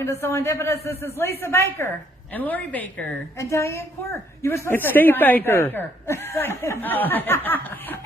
welcome to So Independence. This is Lisa Baker. And Lori Baker. And Diane Quirk. You were supposed It's to say Steve Diane Baker.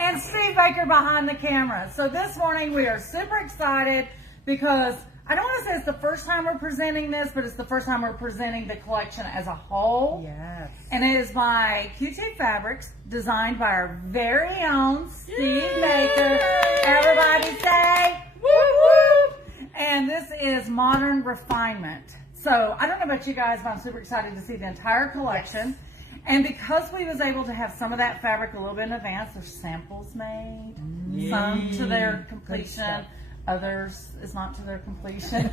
And Steve Baker behind the camera. So this morning we are super excited because I don't want to say it's the first time we're presenting this, but it's the first time we're presenting the collection as a whole. Yes. And it is by Quilting Fabrics, designed by our very own Steve Baker. Everybody say, woo woo! And this is Modern Refinement. So I don't know about you guys, but I'm super excited to see the entire collection. Yes. And because we was able to have some of that fabric a little bit in advance, there's samples made, some to their completion. Others is not to their completion.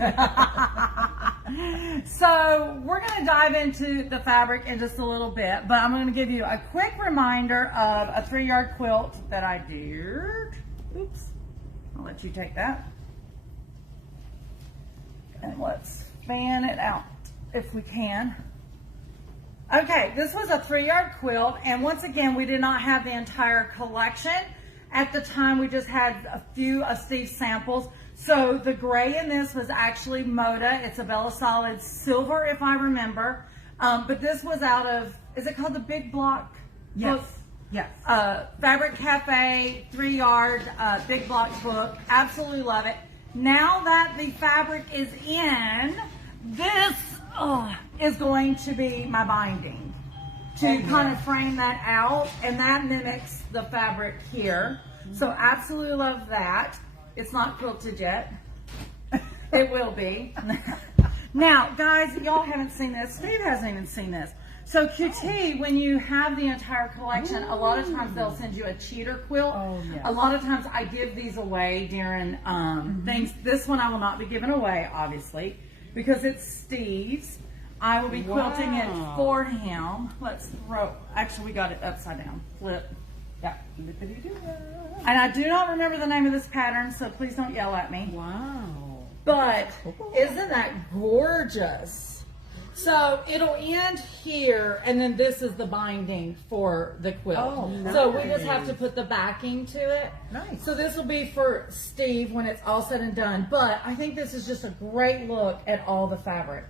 So we're going to dive into the fabric in just a little bit, but I'm going to give you a quick reminder of a 3-yard quilt that I did. Oops. I'll let you take that. And let's fan it out if we can. Okay, this was a 3-yard quilt, and once again, we did not have the entire collection. At the time, we just had a few of Steve's samples. So the gray in this was actually Moda. It's a Bella Solid silver, if I remember. But this was out of, is it called the Big Block? Yes. Book? Yes. Fabric Cafe, 3-yard Big Block book. Absolutely love it. Now that the fabric is in, this is going to be my binding to kind of frame that out, and that mimics the fabric here. So absolutely love that. It's not quilted yet. It will be. Now, guys, y'all haven't seen this. Steve hasn't even seen this. So QT, when you have the entire collection, a lot of times they'll send you a cheater quilt. Oh, yes. A lot of times I give these away during things. This one I will not be giving away, obviously, because it's Steve's. I will be quilting it for him. Let's throw, actually we got it upside down. Flip. Yeah. And I do not remember the name of this pattern, so please don't yell at me. Wow. But isn't that gorgeous? So it'll end here, and then this is the binding for the quilt. Oh, nice. So we just have to put the backing to it. Nice. So this will be for Steve when it's all said and done. But I think this is just a great look at all the fabric.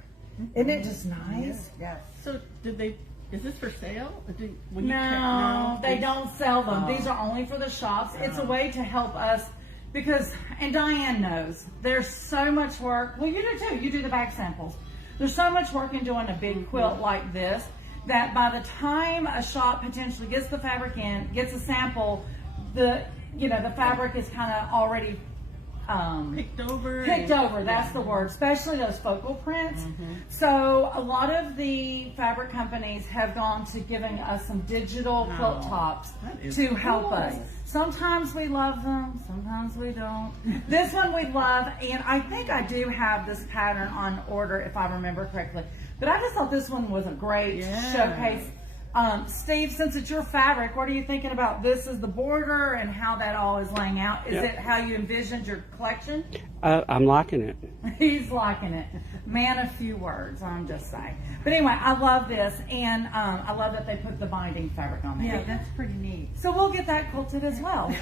Isn't it just nice? Yes. So is this for sale? No, they don't sell them. These are only for the shops. It's a way to help us because, and Diane knows, there's so much work. Well, you do too. You do the back samples. There's so much work in doing a big quilt like this that by the time a shop potentially gets the fabric in, gets a sample, the fabric is kind of already picked over. That's the word, especially those focal prints. So a lot of the fabric companies have gone to giving us some digital quilt tops to help us. Sometimes we love them, sometimes we don't. This one we love, and I think I do have this pattern on order if I remember correctly. But I just thought this one was a great showcase. Steve, since it's your fabric, what are you thinking about this as the border and how that all is laying out? Is it how you envisioned your collection? I'm liking it. He's liking it. Man of few words, I'm just saying. But anyway, I love this, and I love that they put the binding fabric on there. Yeah, that's pretty neat. So we'll get that quilted as well.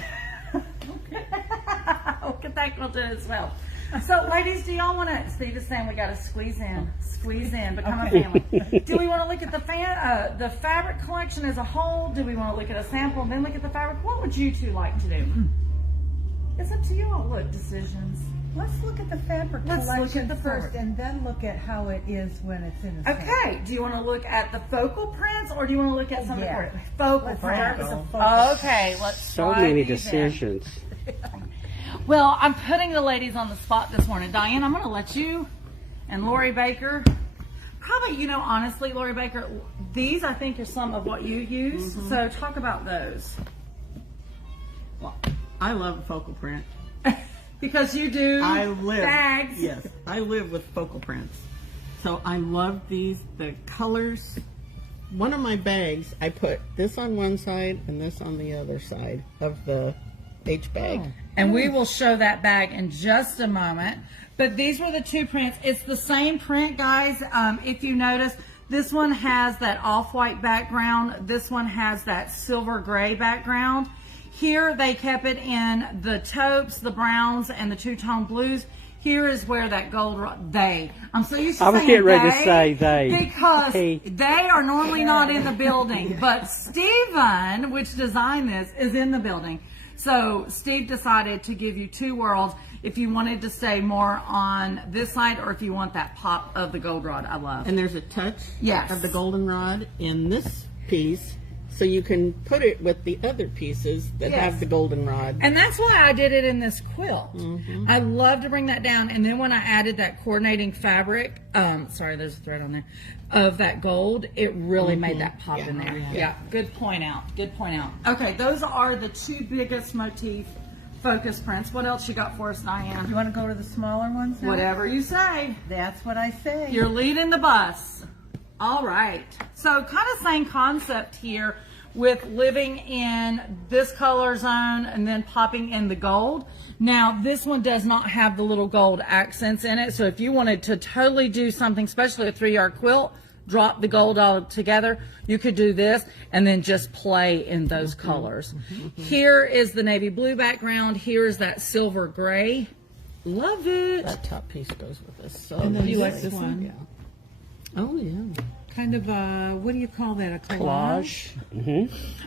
We'll get that quilted as well. So, ladies, do y'all want to? Steve is saying we got to squeeze in, become a family. Do we want to look at the fabric collection as a whole? Do we want to look at a sample and then look at the fabric? What would you two like to do? It's up to you all. Look, decisions. Let's look at the fabric Let's look collection at the first, fabric. and then look at how it is when it's in a sample. Okay. Do you want to look at the focal prints, or do you want to look at some of the focal Let's start prints? with the focal. Okay. Let's. So many decisions. Well, I'm putting the ladies on the spot this morning. Diane, I'm going to let you and Lori Baker, probably, honestly, Lori Baker, these I think are some of what you use. So talk about those. Well, I love a focal print. Because you do bags. Yes, I live with focal prints. So I love these, the colors. One of my bags, I put this on one side and this on the other side of the H bag. And we will show that bag in just a moment. But these were the two prints. It's the same print, guys. If you notice, this one has that off-white background. This one has that silver gray background. Here they kept it in the taupes, the browns, and the two-tone blues. Here is where that gold, I'm so used to I was saying getting ready to say they. because Hey. they are normally not in the building, but Stephen, which designed this, is in the building. So Steve decided to give you two worlds if you wanted to stay more on this side or if you want that pop of the goldenrod. I love. And there's a touch Yes. of the goldenrod in this piece, so you can put it with the other pieces that Yes. have the goldenrod. And that's why I did it in this quilt. I love to bring that down. And then when I added that coordinating fabric, sorry, there's a thread on there, of that gold, it really made that pop in there. Yeah, good point out. Good point out. Okay, those are the two biggest motif focus prints. What else you got for us, Diane? You want to go to the smaller ones now? Whatever you say. That's what I say. You're leading the bus. All right. So kind of same concept here with living in this color zone and then popping in the gold. Now, this one does not have the little gold accents in it. So if you wanted to totally do something, especially a 3-yard quilt, drop the gold all together, you could do this and then just play in those colors. Here is the navy blue background. Here is that silver gray. Love it. That top piece goes with this. So And then you this one. Yeah. Oh yeah. Kind of a, what do you call that? A Collage.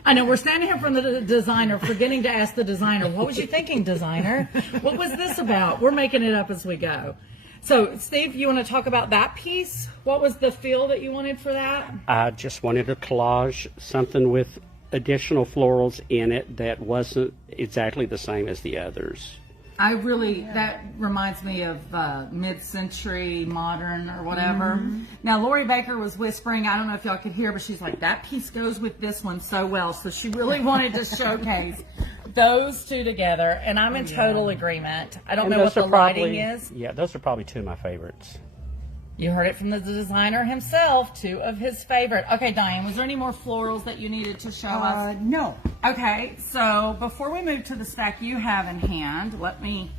I know we're standing here from the designer, forgetting to ask the designer, what was you thinking, designer? What was this about? We're making it up as we go. So, Steve, you want to talk about that piece? What was the feel that you wanted for that? I just wanted a collage, something with additional florals in it that wasn't exactly the same as the others. That reminds me of mid-century modern or whatever. Now, Lori Baker was whispering, I don't know if y'all could hear, but she's like, that piece goes with this one so well. So she really wanted to showcase those two together, and I'm in total agreement. I don't And know what those the are lighting is. Yeah, those are probably two of my favorites. You heard it from the designer himself, two of his favorite. Okay, Diane, was there any more florals that you needed to show us? No. Okay, so before we move to the stack you have in hand, let me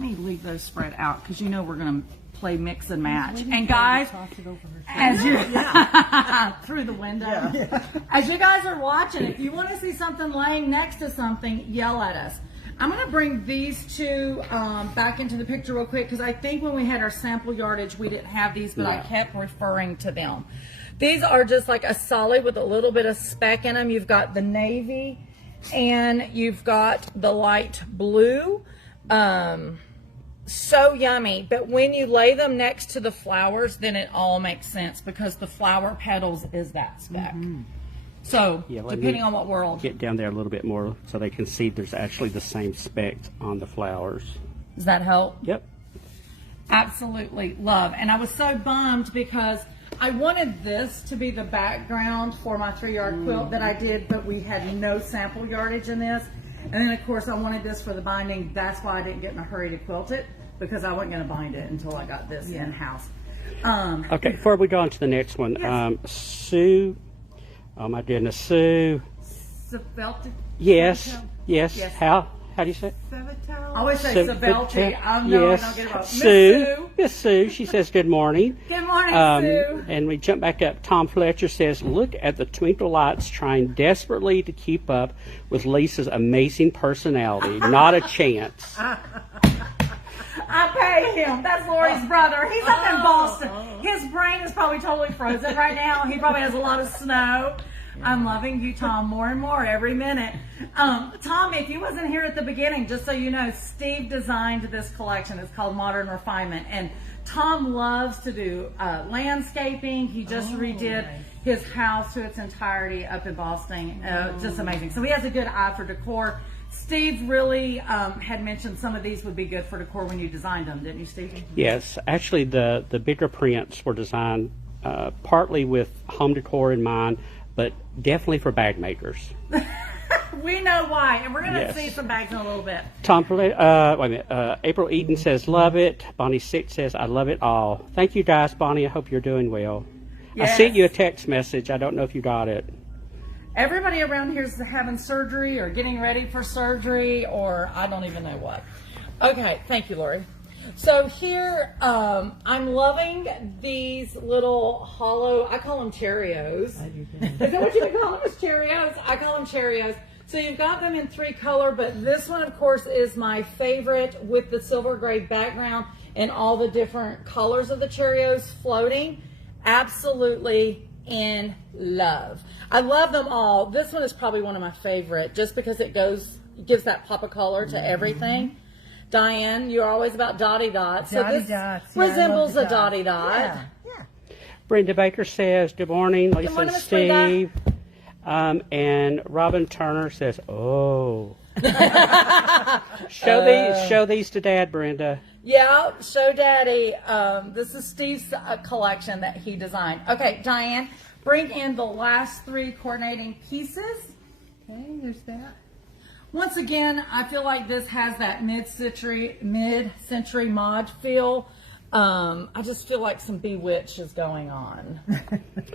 leave those spread out because you know we're going to play mix and match. And guys, Toss it over her as you through the window, as you guys are watching, if you want to see something laying next to something, yell at us. I'm going to bring these two back into the picture real quick because I think when we had our sample yardage, we didn't have these, but I kept referring to them. These are just like a solid with a little bit of speck in them. You've got the navy and you've got the light blue. So yummy. But when you lay them next to the flowers, then it all makes sense because the flower petals is that speck. So, Yeah, let depending me on what world. Get down there a little bit more so they can see there's actually the same speck on the flowers. Does that help? Yep. Absolutely love. And I was so bummed because I wanted this to be the background for my 3-yard quilt that I did, but we had no sample yardage in this. And then of course I wanted this for the binding. That's why I didn't get in a hurry to quilt it because I wasn't going to bind it until I got this in-house. Okay, before we go on to the next one, Sue, oh my goodness, Sue. Yes. How do you say it? I always say Savelti. I know I don't get it wrong. Miss Sue. Miss Sue. She says good morning. Good morning, Sue. And we jump back up. Tom Fletcher says, look at the twinkle lights trying desperately to keep up with Lisa's amazing personality. Not a chance. I pay him. That's Lori's brother. He's up in Boston. His brain is probably totally frozen right now. He probably has a lot of snow. I'm loving you, Tom, more and more every minute. Tom, if you wasn't here at the beginning, just so you know, Steve designed this collection. It's called Modern Refinement. And Tom loves to do landscaping. He just redid his house to its entirety up in Boston. Just amazing. So he has a good eye for decor. Steve really had mentioned some of these would be good for decor when you designed them, didn't you, Steve? Yes. Actually, the bigger prints were designed partly with home decor in mind, but definitely for bag makers. We know why, and we're going to see some bags in a little bit. Tom, wait a minute. April Eden says, love it. Bonnie Six says, I love it all. Thank you, guys. Bonnie, I hope you're doing well. Yes. I sent you a text message. I don't know if you got it. Everybody around here is having surgery or getting ready for surgery, or I don't even know what. Okay, thank you, Lori. So here, I'm loving these little hollow, I call them Cheerios. Is that what you call them? Is Cheerios? I call them Cheerios. So you've got them in 3 color, but this one, of course, is my favorite with the silver gray background and all the different colors of the Cheerios floating. Absolutely in love. I love them all. This one is probably one of my favorite just because it gives that pop of color to everything. Diane, you're always about dotty dots. So Dotty this dots. Yeah, I love resembles the a dotty dot. Yeah, yeah. Brenda Baker says, good morning, Lisa morning, and Miss Brenda. Steve. And Robin Turner says, oh. Show these to Dad, Brenda. Yeah, show Daddy. This is Steve's collection that he designed. Okay, Diane, bring in the last 3 coordinating pieces. Okay, there's that. Once again, I feel like this has that mid-century mod feel. I just feel like some Bewitch is going on.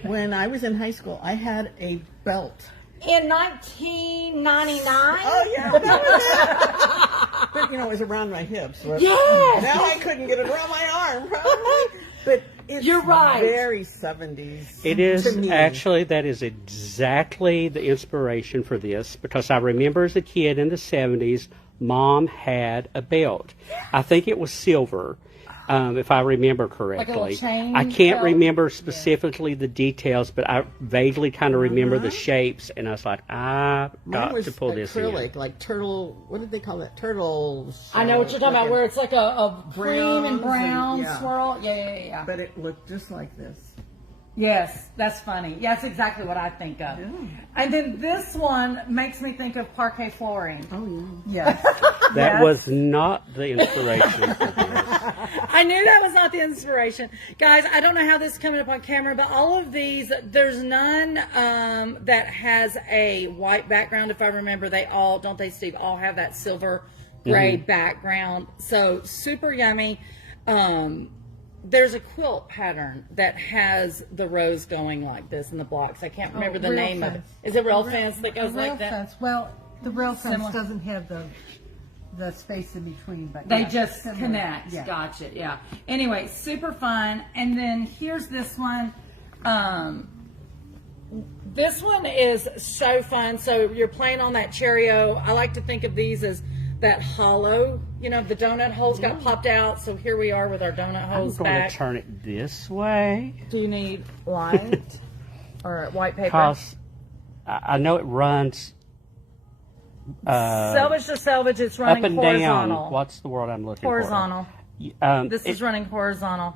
When I was in high school, I had a belt. In 1999? Oh, yeah. That was it. But, it was around my hips. Yes. Now I couldn't get it around my arm, probably. But it's You're right. very 70s. It is to me. actually, that is exactly the inspiration for this, because I remember as a kid in the 70s, Mom had a belt. I think it was silver. If I remember correctly. Like a little chain I can't belt? remember specifically the details, but I vaguely kind of remember the shapes, and I was like, I Mine got was to pull this acrylic, in. like turtle, what did they call that? Turtle. I know what you're talking about, where it's like a cream and Browns brown and- yeah. swirl. Yeah. But it looked just like this. Yes, that's funny. Yeah, that's exactly what I think of. Yeah. And then this one makes me think of parquet flooring. Oh, Yes. That Yes. was not the inspiration for this. I knew that was not the inspiration. Guys, I don't know how this is coming up on camera, but all of these, there's none that has a white background. If I remember, they all, don't they, Steve, all have that silver gray background. So super yummy. There's a quilt pattern that has the rows going like this in the blocks. I can't remember the rail name of it. fence. Is it rail fence that goes The rail like that? fence. Well, the rail fence Similar. doesn't have the space in between, but They yeah, just similar. connect. Yeah. Gotcha. Yeah. Anyway, super fun. And then here's this one. This one is so fun. So you're playing on that Cheerio. I like to think of these as that hollow. The donut holes got popped out. So here we are with our donut I'm holes going back. to turn it this way, Do you need white or white paper? because I know it runs Selvage to selvage, it's running up and horizontal. down. What's the word I'm looking Horizontal. for? This is running horizontal.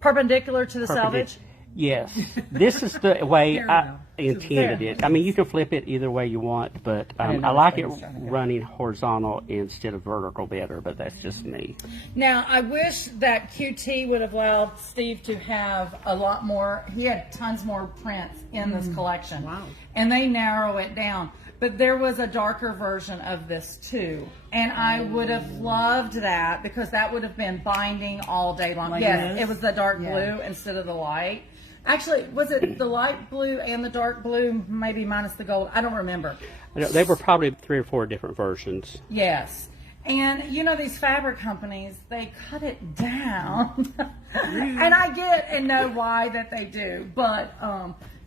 Perpendicular to the selvage. Yes, this is the way I Parallel. intended There. it. I mean, you can flip it either way you want, but didn't know I like which it way it was trying to go. running horizontal instead of vertical better, but that's just me. Now, I wish that QT would have allowed Steve to have a lot more. He had tons more prints in this collection. Wow. And they narrow it down. But there was a darker version of this too. And I would have loved that because that would have been binding all day long. Like Yes, this? it was the dark Yeah. blue instead of the light. Actually, was it the light blue and the dark blue, maybe minus the gold? I don't remember. I know, they were probably 3 or 4 different versions. Yes. And these fabric companies, they cut it down. And I get and know why that they do. But,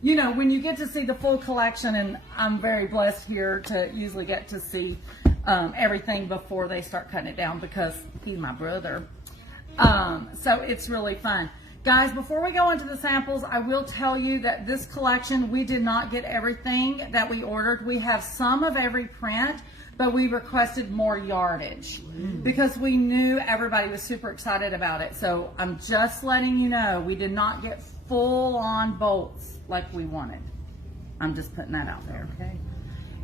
when you get to see the full collection, and I'm very blessed here to usually get to see everything before they start cutting it down because he's my brother. So it's really fun. Guys, before we go into the samples, I will tell you that this collection, we did not get everything that we ordered. We have some of every print, but we requested more yardage because we knew everybody was super excited about it. So I'm just letting you know, we did not get full on bolts like we wanted. I'm just putting that out there. Okay.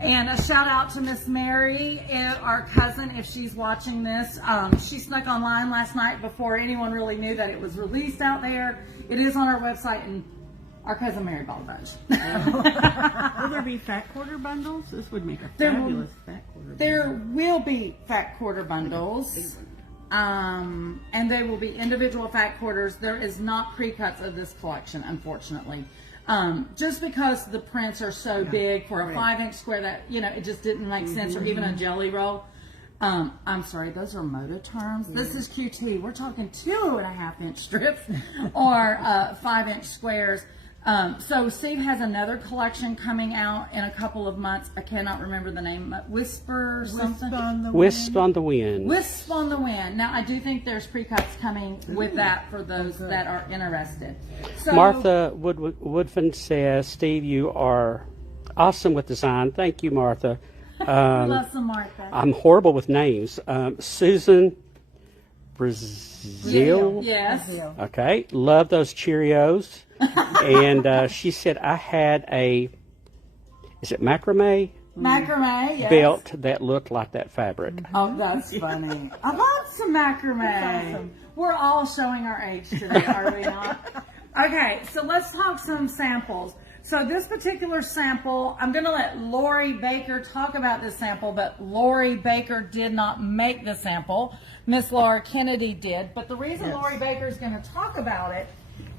And a shout out to Miss Mary, our cousin, if she's watching this. She snuck online last night before anyone really knew that it was released out there. It is on our website, and our cousin Mary bought a bunch. Will there be fat quarter bundles? This would make a There will- fabulous fat quarter bundle. There will be fat quarter bundles, and they will be individual fat quarters. There is not pre-cuts of this collection, unfortunately. Just because the prints are so big for a 5-inch square that, it just didn't make sense, or even a jelly roll. I'm sorry, those are moda terms. This is QT. We're talking 2.5-inch strips or 5-inch squares. So Steve has another collection coming out in a couple of months. I cannot remember the name. Whisper or something. Wisp on the Wind. Wisp on the Wind. Now, I do think there's pre-cuts coming with that for those that are interested. So, Martha Woodfin says, Steve, you are awesome with design. Thank you, Martha. love some Martha. I'm horrible with names. Susan Brazil. Yes. Okay. Love those Cheerios. And she said, I had is it macrame? Macrame, yes. Belt that looked like that fabric. Oh, that's funny. I love some macrame. Awesome. We're all showing our age today, are we not? Okay, so let's talk some samples. So this particular sample, I'm going to let Lori Baker talk about this sample, but Lori Baker did not make the sample. Miss Laura Kennedy did. But the reason Lori Baker is going to talk about it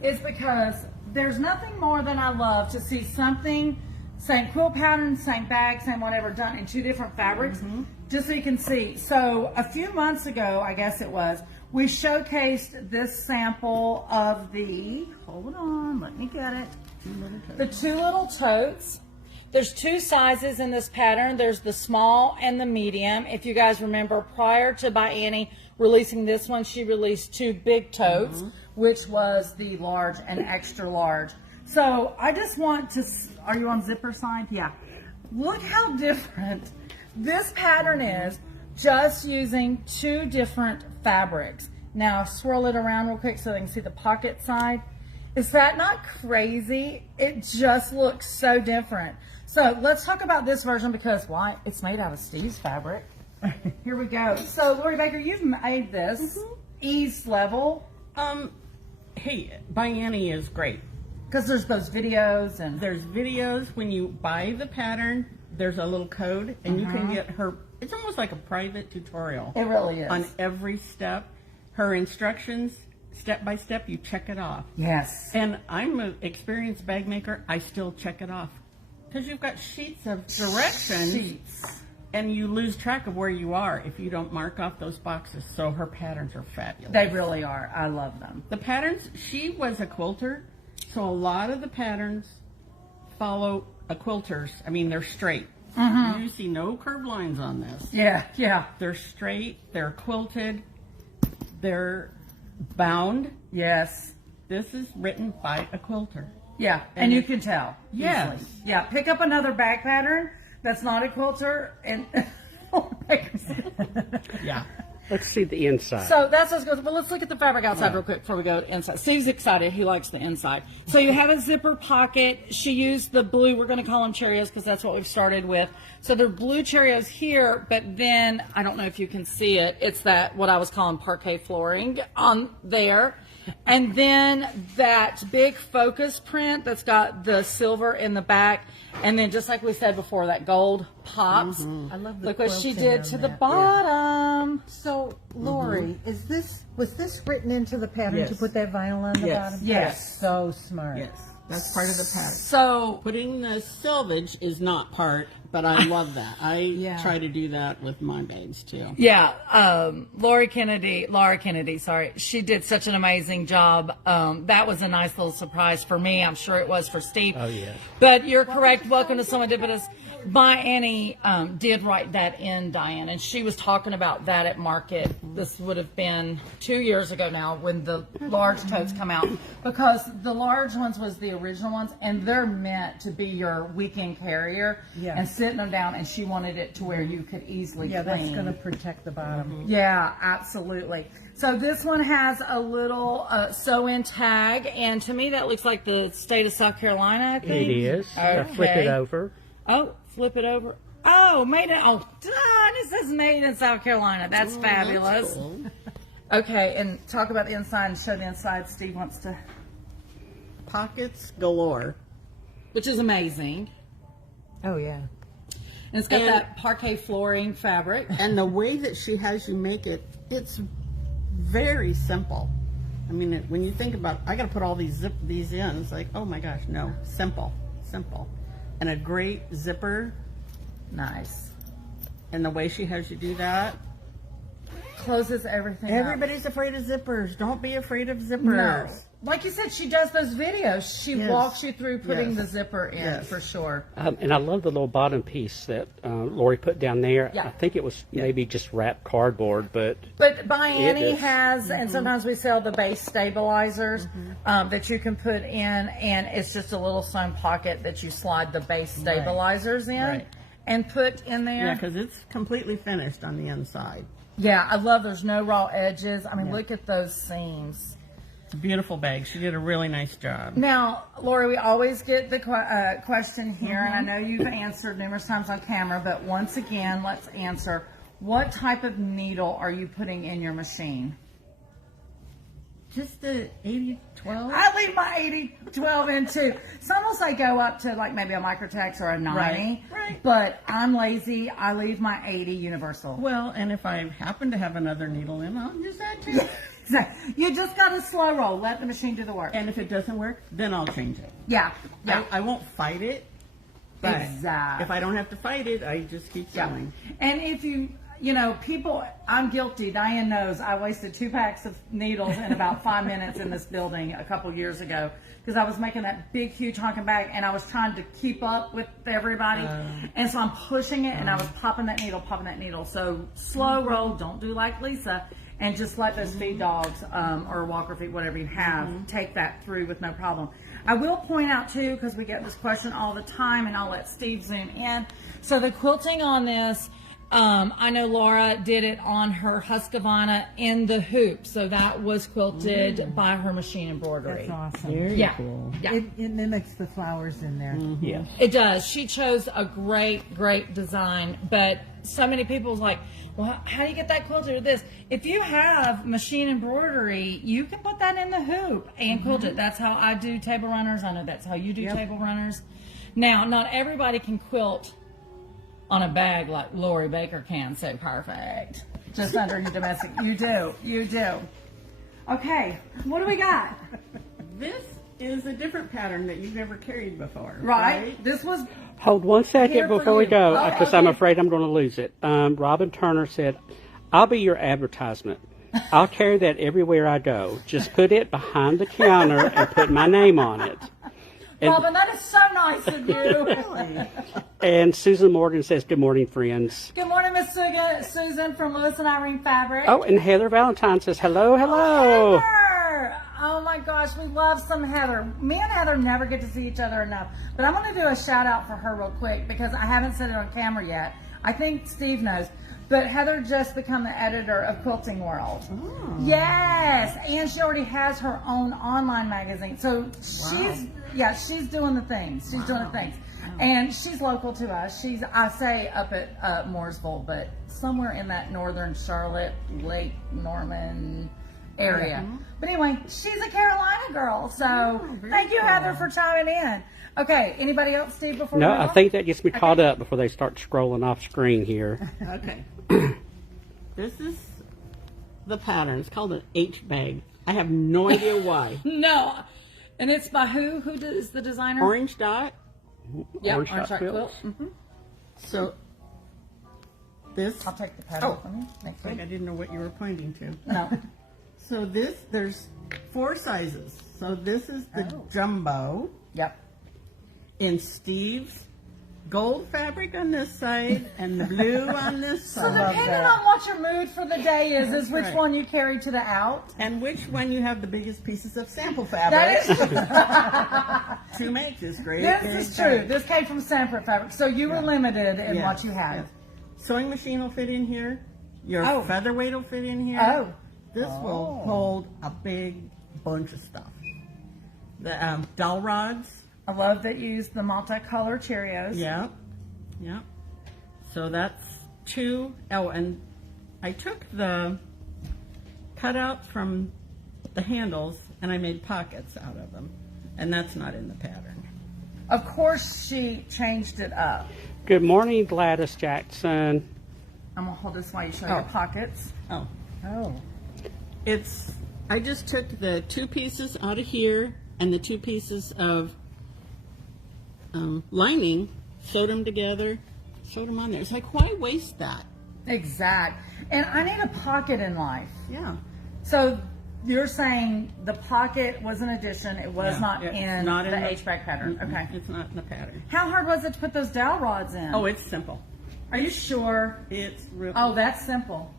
is because there's nothing more than I love to see something, same quilt pattern, same bag, same whatever, done in two different fabrics, just so you can see. So a few months ago, I guess it was, we showcased this sample of the, hold on, let me get it, the two little totes. There's two sizes in this pattern. There's the small and the medium. If you guys remember, prior to by Annie releasing this one, she released two big totes, which was the large and extra large. So I just want to, are you on zipper side? Yeah. Look how different this pattern is just using two different fabrics. Now swirl it around real quick so they can see the pocket side. Is that not crazy? It just looks so different. So let's talk about this version because why? It's made out of Steve's fabric. Here we go. So Lori Baker, you've made this ease level. Hey, by Annie is great. Because there's those videos and There's videos. When you buy the pattern, there's a little code and you can get her, it's almost like a private tutorial. it really is. On every step. Her instructions, step by step, you check it off. Yes. And I'm an experienced bag maker, I still check it off. Because you've got sheets of directions and you lose track of where you are if you don't mark off those boxes. So her patterns are fabulous. They really are. I love them. The patterns, she was a quilter, so a lot of the patterns follow a quilter's. I mean, they're straight. You see no curved lines on this. Yeah, yeah. They're straight, they're quilted, they're bound. Yes. This is written by a quilter. Yeah, and you can tell. Yes. Easily. Yeah, pick up another bag pattern that's not a quilter and Yeah. Let's see the inside. So that's what's good. Well, let's look at the fabric outside real quick before we go to inside. Steve's excited. He likes the inside. So you have a zipper pocket. She used the blue. We're going to call them Cheerios because that's what we've started with. So they're blue Cheerios here, but then, I don't know if you can see it, it's that, what I was calling parquet flooring on there. And then that big focus print that's got the silver in the back. And then just like we said before, that gold pops. I love the Look what she quilting did on to the that. bottom. So, Lori, was this written into the pattern Yes. to put that vinyl on the Yes. bottom? Yes. So smart. Yes. That's part of the pattern. So Putting the selvage is not part, but I love that. I Yeah. try to do that with my bags too. yeah, Laura Kennedy, sorry, she did such an amazing job. That was a nice little surprise for me. I'm sure it was for Steve. Oh, yeah. But you're correct. Welcome to Serendipitous. My Annie did write that in, Diane, and she was talking about that at market. This would have been 2 years ago now when the large totes come out, because the large ones was the original ones, and they're meant to be your weekend carrier. Yeah. And sitting them down, and she wanted it to where you could easily Yeah, clean. that's going to protect the bottom. Yeah, absolutely. So this one has a little sew-in tag, and to me that looks like the state of South Carolina, I think. It is. Flip it Okay. over. Oh, flip it over. Oh, made in, oh, darn, it says made in South Carolina. That's fabulous. That's cool. Okay, and talk about the inside and show the inside. Steve wants to, Pockets galore. which is amazing. Oh, yeah. And it's got And- that parquet flooring fabric. And the way that she has you make it, it's very simple. I mean, when you think about, I got to put all these in. It's like, oh my gosh, no, simple. And a great zipper, Nice. and the way she has you do that, closes everything up. Everybody's afraid of zippers. Don't be afraid of zippers. No. Like you said, she does those videos. She Yes. walks you through putting Yes. the zipper in Yes. for sure. And I love the little bottom piece that Lori put down there. Yeah. I think it was maybe just wrapped cardboard, but But Annie is. has, and sometimes we sell the base stabilizers that you can put in, and it's just a little sewn pocket that you slide the base stabilizers in Right. and put in there. Yeah, because it's completely finished on the inside. Yeah, I love there's no raw edges. I mean, look at those seams. It's a beautiful bag. She did a really nice job. Now, Lori, we always get the question here, and I know you've answered numerous times on camera, but once again, let's answer. What type of needle are you putting in your machine? Just the 80-12? I leave my 80-12 in too. Some will say go up to like maybe a microtex or a 90, Right. but I'm lazy. I leave my 80 universal. Well, and if I happen to have another needle in, I'll use that too. So you just got to slow roll. Let the machine do the work. And if it doesn't work, then I'll change it. Yeah. I won't fight it. But Exactly. if I don't have to fight it, I just keep sewing. And if people, I'm guilty. Diane knows I wasted 2 packs of needles in about 5 minutes in this building a couple years ago because I was making that big, huge honking bag and I was trying to keep up with everybody. And so I'm pushing it and I was popping that needle. So slow roll, don't do like Lisa. And just let those feed dogs or walker feet, whatever you have, take that through with no problem. I will point out too, because we get this question all the time, and I'll let Steve zoom in. So the quilting on this, I know Laura did it on her Husqvarna in the hoop. So that was quilted by her machine embroidery. That's awesome. Very Yeah. cool. Yeah. It mimics the flowers in there. yes. It does. She chose a great design, but so many people like, well, how do you get that quilted or this? If you have machine embroidery, you can put that in the hoop and quilt it. That's how I do table runners. I know that's how you do table runners. Now, not everybody can quilt on a bag like Lori Baker can so perfect. Just under your domestic. You do. Okay, what do we got? This is a different pattern that you've never carried before. Right? This was Hold one Here second for before we you. go, Oh, because okay. I'm afraid I'm going to lose it. Robin Turner said, I'll be your advertisement. I'll carry that everywhere I go. Just put it behind the counter and put my name on it. And, Robin, that is so nice of you. Really? and Susan Morgan says, good morning, friends. Good morning, Miss Susan from Lewis and Irene Fabric. Oh, and Heather Valentine says, hello. Heather! Oh my gosh, we love some Heather. Me and Heather never get to see each other enough. But I'm going to do a shout out for her real quick because I haven't said it on camera yet. I think Steve knows. But Heather just become the editor of Quilting World. Oh. Yes, and she already has her own online magazine. So she's doing the things. She's doing the things. And she's local to us. I say up at Mooresville, but somewhere in that northern Charlotte, Lake Norman area. But anyway, she's a Carolina girl. So thank you, Heather, for chiming in. Okay, anybody else, Steve, before No, we I go? think that gets me caught up before they start scrolling off screen here. Okay. This is the pattern. It's called an H bag. I have no idea why. No. And it's by who? Who is the designer? Orange dot. Yep, Orange Orange Dot Dot Quilts. Quilt. So this. I'll take the pattern Oh. from you. Thank Like I you. didn't know what you were pointing to. No. So there's 4 sizes. So this is the jumbo Yep. in Steve's gold fabric on this side and the blue on this So side. depending on what your mood for the day is which right. one you carry to the out. And which one you have the biggest pieces of sample fabric That is to make this great. This big is true. bag. This came from Sanford Fabric, so you were limited in Yes, what you had. yes. Sewing machine will fit in here. Your Oh. featherweight will fit in here. Oh. This will hold a big bunch of stuff. The dowel rods. I love that you used the multicolor Cheerios. Yeah. Yeah. So that's 2. Oh, and I took the cutout from the handles and I made pockets out of them. And that's not in the pattern. Of course, she changed it up. Good morning, Gladys Jackson. I'm gonna hold this while you show your pockets. Oh. Oh. I just took the 2 pieces out of here and the 2 pieces of lining, sewed them together, sewed them on there. It's like, why waste that? Exact. And I need a pocket in life. Yeah. So you're saying the pocket was an addition. It was not It's in not the in H-back pattern. Mm-mm, Okay. It's not in the pattern. How hard was it to put those dowel rods in? Oh, it's simple. Are you sure? It's real. Oh, that's simple.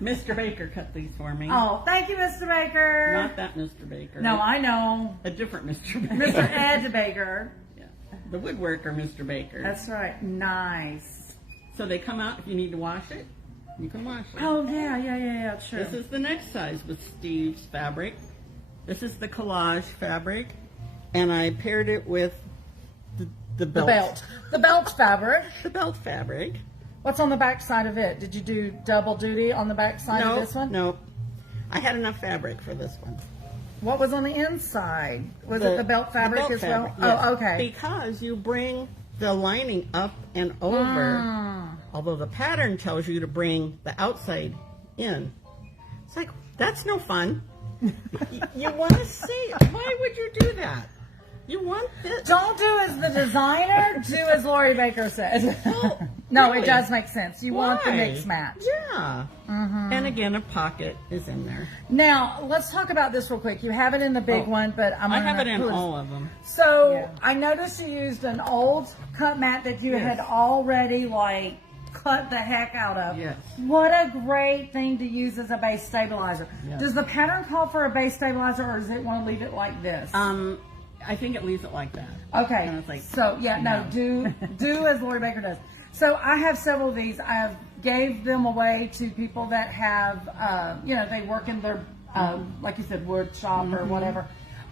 Mr. Baker cut these for me. Oh, thank you, Mr. Baker. Not that Mr. Baker. No, I know. A different Mr. Baker. Mr. Ed Baker. Yeah. The woodworker, Mr. Baker. That's right. Nice. So they come out. If you need to wash it, you can wash it. Oh, yeah, true. This is the next size with Steve's fabric. This is the collage fabric. And I paired it with the belt. The belt. The belt fabric. The belt fabric. What's on the back side of it? Did you do double duty on the back side of this one? No. I had enough fabric for this one. What was on the inside? Was it the belt fabric belt as fabric, well? yes. Oh, okay. Because you bring the lining up and over, although the pattern tells you to bring the outside in. It's like, that's no fun. You want to see it. Why would you do that? You want this. Don't do as the designer, do as Lori Baker said. Well, No, really? it does make sense. You want the Why? mix match. Yeah. And again, a pocket is in there. Now, let's talk about this real quick. You have it in the big one, but I'm I gonna have it in pull all of them. So, Yeah. I noticed you used an old cut mat that you Yes. had already, like, cut the heck out of. Yes. What a great thing to use as a base stabilizer. Yes. Does the pattern call for a base stabilizer, or does it want to leave it like this? I think it leaves it like that. Okay. And it's like, So yeah, no, do as Lori Baker does. So I have several of these. I have gave them away to people that have, they work in their, like you said, wood shop or whatever.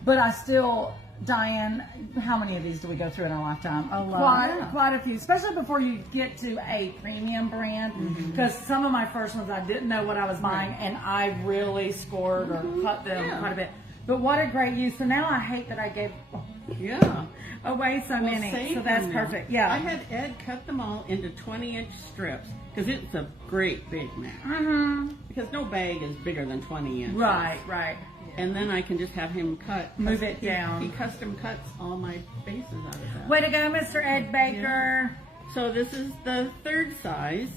But I still, Diane, how many of these do we go through in our lifetime? A lot. Quite a few, especially before you get to a premium brand. Because some of my first ones, I didn't know what I was buying, and I really scored or cut them quite a bit. But what a great use. So now I hate that I gave Yeah. away so many. Save So that's them now. perfect. Yeah. I had Ed cut them all into 20-inch strips because it's a great big mat. Because no bag is bigger than 20 inches. Right. And then I can just have him cut. Move it He down. custom cuts all my bases out of that. Way to go, Mr. Ed Baker. So this is the third size.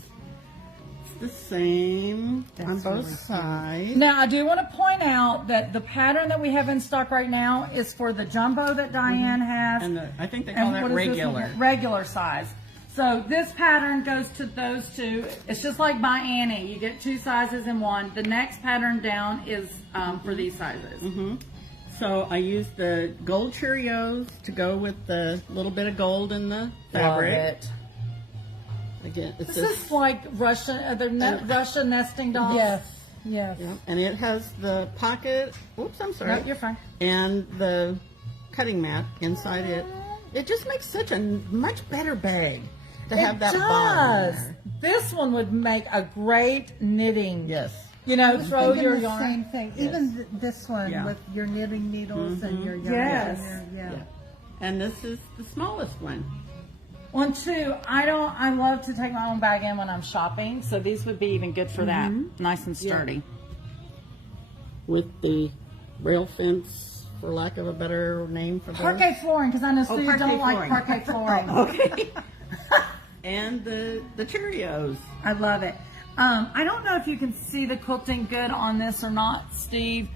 It's the same on both sides. Now, I do want to point out that the pattern that we have in stock right now is for the jumbo that Diane has. And I think they call that what is this one? regular. Regular size. So this pattern goes to those two. It's just like by Annie. You get two sizes in one. The next pattern down is for these sizes. So I used the gold Cheerios to go with the little bit of gold in the fabric. Love it. Again, it's This is like Russian, Russian nesting dolls. Yes. Yes. yeah, and it has the pocket. Oops, I'm sorry. No, you're fine. And the cutting mat inside it. It just makes such a much better bag to have that bottom in there. This one would make a great knitting. Yes. You know, throw Thinking your the yarn. same thing. Even this one Yeah. with your knitting needles and your yarn. Yes. in there, Yeah. And this is the smallest one. One, two, I love to take my own bag in when I'm shopping, so these would be even good for that. Nice and sturdy. With the rail fence, for lack of a better name for those. Parquet flooring, because I know Sue parquet don't like flooring. parquet flooring. Okay. And the Cheerios. I love it. I don't know if you can see the quilting good on this or not, Steve.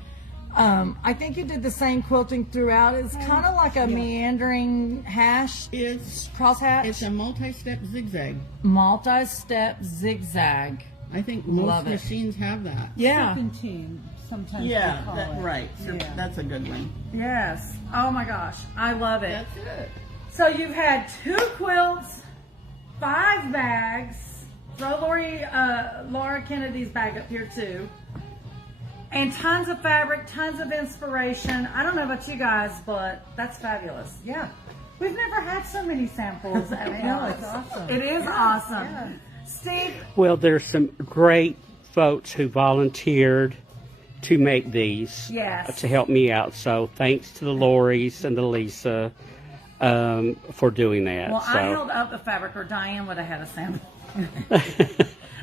I think you did the same quilting throughout. It's kind of like a meandering hash, It's crosshatch, a multi-step zigzag. multi-step zigzag. I think most Love it. machines have that. Yeah. Serpentine, sometimes they Yeah, call it. right. Yeah. That's a good one. Yes. Oh my gosh, I love it. That's it. So you've had 2 quilts, 5 bags. Throw Laura Kennedy's bag up here too. And tons of fabric, tons of inspiration. I don't know about you guys, but that's fabulous. Yeah. We've never had so many samples at I know, once. it's awesome. It is awesome. yeah. Steve, Well, there's some great folks who volunteered to make these Yes. to help me out. So thanks to the Loris and the Lisa for doing that. well, so. I held up the fabric, or Diane would have had a sample.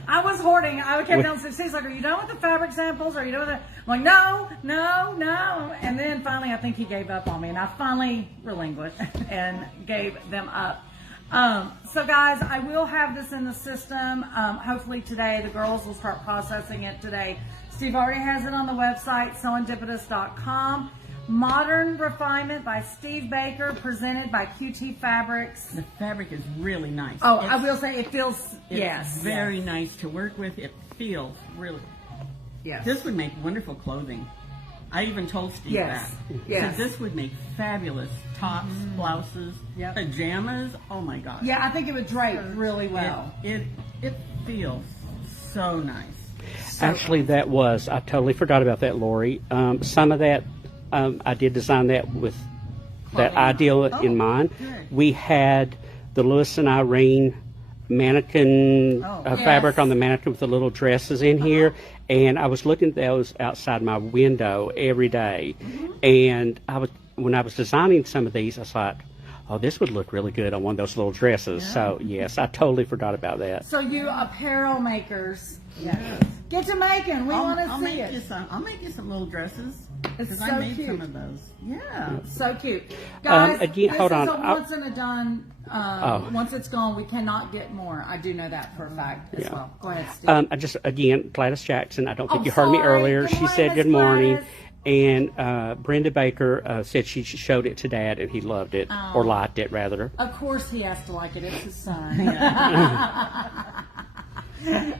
I was hoarding. I kept telling Steve, like, are you done with the fabric samples? Are you done with it? I'm like, no. And then finally, I think he gave up on me, and I finally relinquished and gave them up. So guys, I will have this in the system. Hopefully today. The girls will start processing it today. Steve already has it on the website, sewindipitous.com. Modern Refinement by Steve Baker, presented by QT Fabrics. The fabric is really nice. Oh, I will say it feels, It's yes. very nice to work with. It feels really. Yes. This would make wonderful clothing. I even told Steve Yes. that. Yes. So this would make fabulous tops, blouses, Yep. pajamas. Oh my gosh. Yeah, I think it would drape really well. It feels so nice. Actually, I totally forgot about that, Lori. Some of that, I did design that with that ideal in mind. good. We had the Lewis and Irene mannequin fabric on the mannequin with the little dresses in here, and I was looking at those outside my window every day. And when I was designing some of these, I thought, oh, this would look really good on one of those little dresses. Yeah. So yes, I totally forgot about that. So you apparel makers, get to making. We want to see it. I'll make you some little dresses. It's Because so I made cute. some of those. Yeah. So cute. Guys, again, this hold is on. a once and a done. Once it's gone, we cannot get more. I do know that for a fact as well. Go ahead, Steve. I just, again, Gladys Jackson, I don't think you heard sorry. me earlier. Good She morning, said Miss good morning. Gladys. And Brenda Baker said she showed it to Dad and he loved it, or liked it rather. Of course he has to like it. It's his son.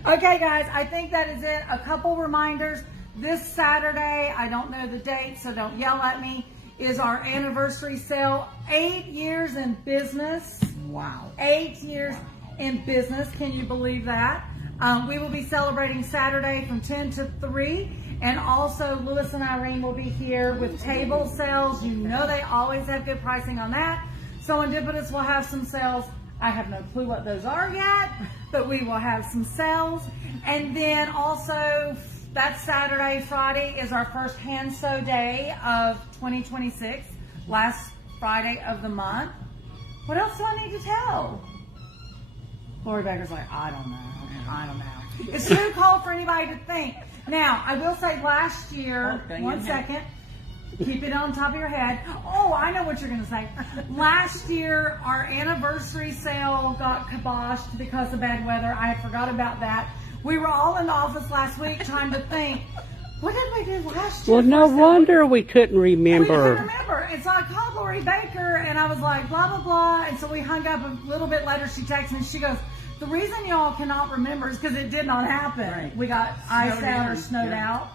Okay, guys, I think that is it. A couple reminders. This Saturday, I don't know the date, so don't yell at me, is our anniversary sale. 8 years in business. Wow. 8 years in business. Can you believe that? We will be celebrating Saturday from 10 to 3. And also, Lewis and Irene will be here with table sales. You know they always have good pricing on that. So Serendipitous will have some sales. I have no clue what those are yet, but we will have some sales. And then also, that Saturday, Friday is our first hand sew day of 2026. Last Friday of the month. What else do I need to tell? Lori Baker's like, I don't know. It's too cold for anybody to think. Now, I will say last year, one second, keep it on top of your head. Oh, I know what you're going to say. Last year, our anniversary sale got kiboshed because of bad weather. I had forgot about that. We were all in the office last week trying to think, what did we do last year? Well, no wonder we couldn't We remember. couldn't remember. And so I called Lori Baker and I was like, blah, blah, blah. And so we hung up a little bit later. She texted me. She goes, the reason y'all cannot remember is because it did not happen. Right. We got iced out or snowed out.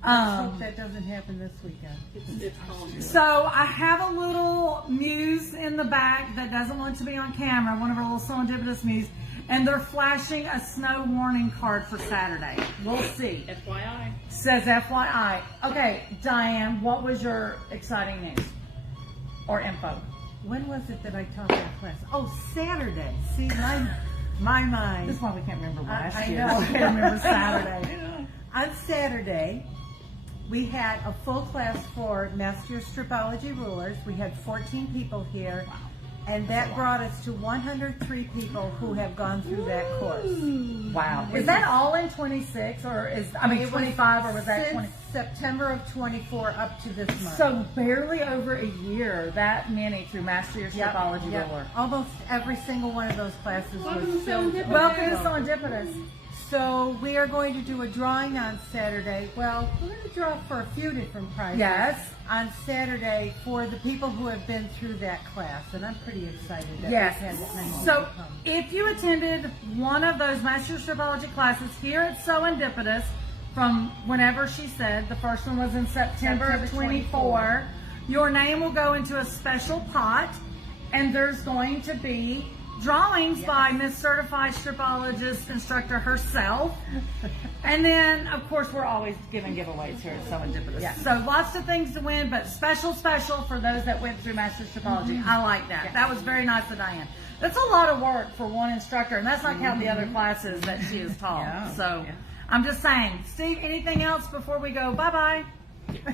I hope that doesn't happen this weekend. So I have a little muse in the back that doesn't want to be on camera, one of our little serendipitous muse, and they're flashing a snow warning card for Saturday. We'll see. FYI. Says FYI. Okay, Diane, what was your exciting news or info? When was it that I taught that class? Oh, Saturday. See, my mind. This is why we can't remember last I year. know. We can't remember Saturday. On Saturday, we had a full class for Master Stripology Rulers. We had 14 people here, and that brought us to 103 people who have gone through that course. Wow. Is that all in 26 or is, I mean, 25 or was that 20? Since September of 24 up to this month. So barely over a year, that many through Master Your Stripology Ruler. Almost every single one of those classes was filled. Welcome to Serendipitous. So we are going to do a drawing on Saturday. Well, we're going to draw for a few different prizes. Yes. On Saturday for the people who have been through that class, and I'm pretty excited that Yes. we've had that many people So come. if you attended one of those Master Stripology classes here at Serendipitous from whenever she said, the first one was in September of 24, your name will go into a special pot, and there's going to be drawings by Miss Certified Stripologist Instructor herself. And then, of course, we're always giving giveaways here at Serendipitous. Yeah. So lots of things to win, but special for those that went through Master Stripology. I like that. Yeah. That was very nice of Diane. That's a lot of work for one instructor, and that's not counting the other classes that she has taught. Yeah. So I'm just saying. Steve, anything else before we go? Bye-bye.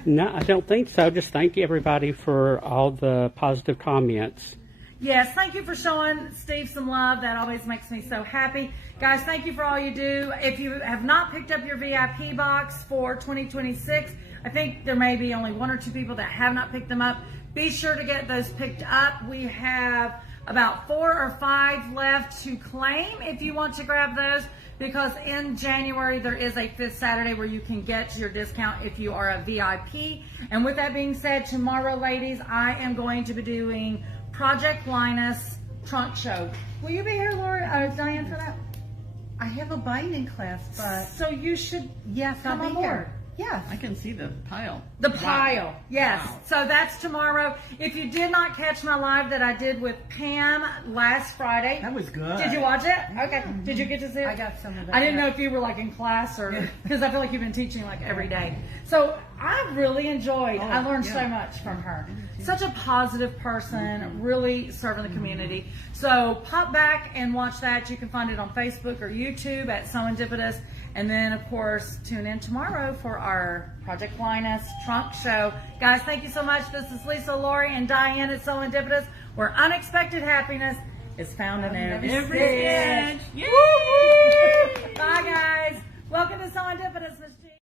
No, I don't think so. Just thank everybody for all the positive comments. Yes, thank you for showing Steve some love. That always makes me so happy. Guys, thank you for all you do. If you have not picked up your VIP box for 2026, I think there may be only 1 or 2 people that have not picked them up. Be sure to get those picked up. We have about 4 or 5 left to claim if you want to grab those, because in January there is a 5th Saturday where you can get your discount if you are a VIP. And with that being said, tomorrow, ladies, I am going to be doing Project Linus trunk show. Will you be here, Laura, Diane, for that? I have a binding class, but So you should yes, come I'll on be board. here. Yes. I can see the pile. The Wow. pile, yes. Wow. So that's tomorrow. If you did not catch my live that I did with Pam last Friday, That was good. did you watch it? Okay. Did you get to see it? I got some of that. I didn't know yeah. if you were like in class or because I feel like you've been teaching like every day. So I really enjoyed. I learned so much from her. Such a positive person, really serving the community. So pop back and watch that. You can find it on Facebook or YouTube at Serendipitous. And then, of course, tune in tomorrow for our Project Linus trunk show. Guys, thank you so much. This is Lisa, Lori, and Diane at Serendipitous, where unexpected happiness is found in every Every stitch. stitch. Woo-woo! Bye, guys. Welcome to Serendipitous.